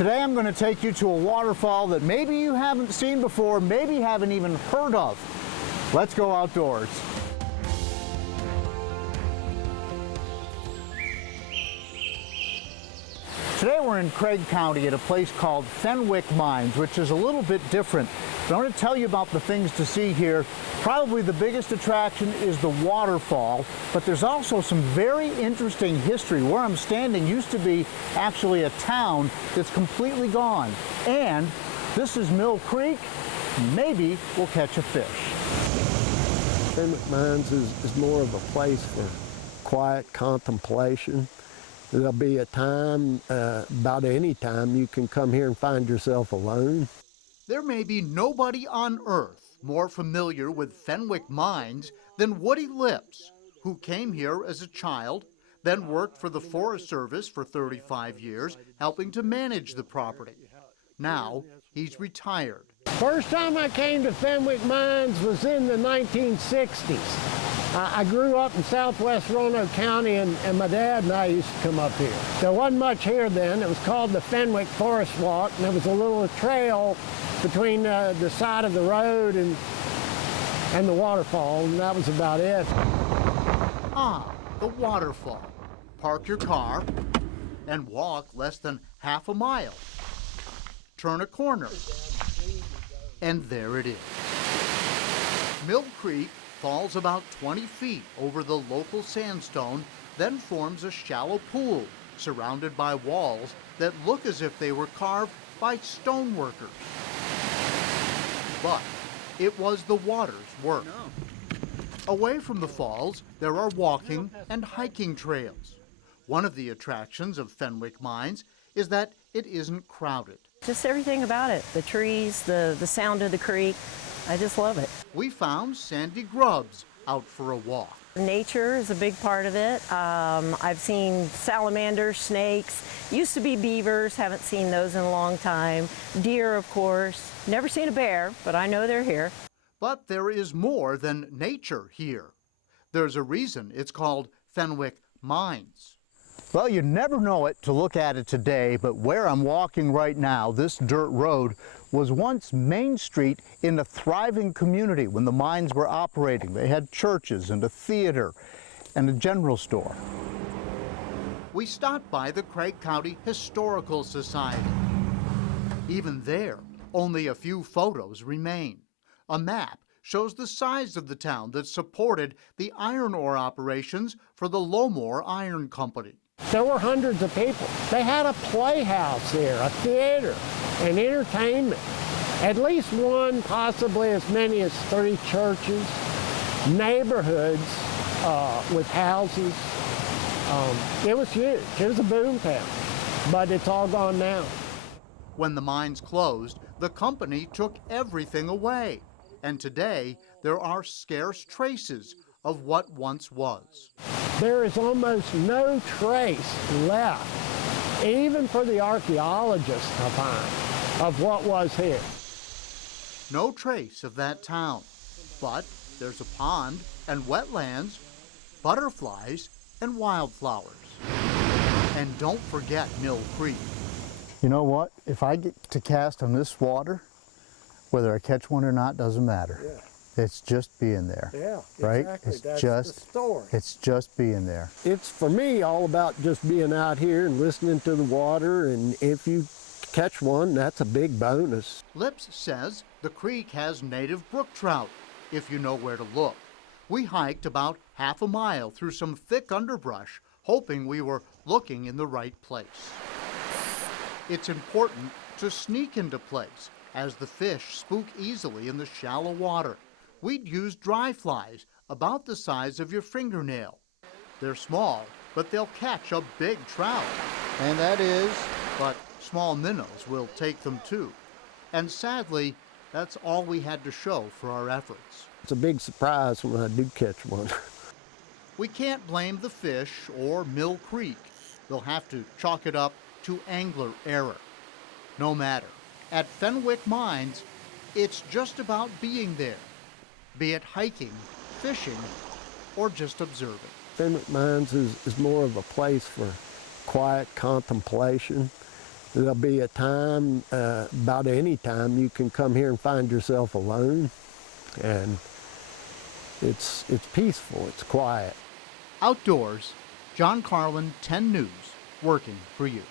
Today I'm going to take you to a waterfall that maybe you haven't seen before, maybe haven't even heard of. Let's go outdoors. Today we're in Craig County at a place called Fenwick Mines, which is a little bit different. But I'm going to tell you about the things to see here. Probably the biggest attraction is the waterfall, but there's also some very interesting history. Where I'm standing used to be actually a town that's completely gone. And this is Mill Creek. Maybe we'll catch a fish. Fenwick Mines is more of a place for quiet contemplation. There'll be a time, about any time, you can come here and find yourself alone. There may be nobody on earth more familiar with Fenwick Mines than Woody Lips, who came here as a child, then worked for the Forest Service for 35 years, helping to manage the property. Now, he's retired. First time I came to Fenwick Mines was in the 1960s. I grew up in southwest Roanoke County, and my dad and I used to come up here. There wasn't much here then. It was called the Fenwick Forest Walk, and there was a little trail between the side of the road and the waterfall, and that was about it. Ah, the waterfall. Park your car and walk less than half a mile. Turn a corner, and there it is. Mill Creek falls about 20 feet over the local sandstone, then forms a shallow pool surrounded by walls that look as if they were carved by stone workers. But it was the water's work. Away from the falls, there are walking and hiking trails. One of the attractions of Fenwick Mines is that it isn't crowded. Just everything about it, the trees, the sound of the creek. I just love it. We found Sandy Grubbs out for a walk. Nature is a big part of it. I've seen salamanders, snakes, used to be beavers, haven't seen those in a long time. Deer, of course. Never seen a bear, but I know they're here. But there is more than nature here. There's a reason it's called Fenwick Mines. Well, you'd never know it to look at it today, but where I'm walking right now, this dirt road, was once Main Street in a thriving community when the mines were operating. They had churches and a theater and a general store. We stopped by the Craig County Historical Society. Even there, only a few photos remain. A map shows the size of the town that supported the iron ore operations for the Lowmore Iron Company. There were hundreds of people. They had a playhouse there, a theater, and entertainment. At least one, possibly as many as 3 churches, neighborhoods with houses. It was huge. It was a boom town, but it's all gone now. When the mines closed, the company took everything away. And today, there are scarce traces of what once was. There is almost no trace left, even for the archaeologists to find, of what was here. No trace of that town, but there's a pond and wetlands, butterflies and wildflowers. And don't forget Mill Creek. You know what? If I get to cast on this water, whether I catch one or not doesn't matter. Yeah. It's just being there. Yeah, right? exactly. It's That's just the story. It's just being there. It's, for me, all about just being out here and listening to the water, and if you catch one, that's a big bonus. Lips says the creek has native brook trout, if you know where to look. We hiked about half a mile through some thick underbrush, hoping we were looking in the right place. It's important to sneak into place, as the fish spook easily in the shallow water. We'd use dry flies, about the size of your fingernail. They're small, but they'll catch a big trout. And that is, but small minnows will take them too. And sadly, that's all we had to show for our efforts. It's a big surprise when I do catch one. We can't blame the fish or Mill Creek. They'll have to chalk it up to angler error. No matter. At Fenwick Mines, it's just about being there, be it hiking, fishing, or just observing. Fenwick Mines is more of a place for quiet contemplation. There'll be a time, about any time, you can come here and find yourself alone, and it's peaceful, it's quiet. Outdoors, John Carlin, 10 News, working for you.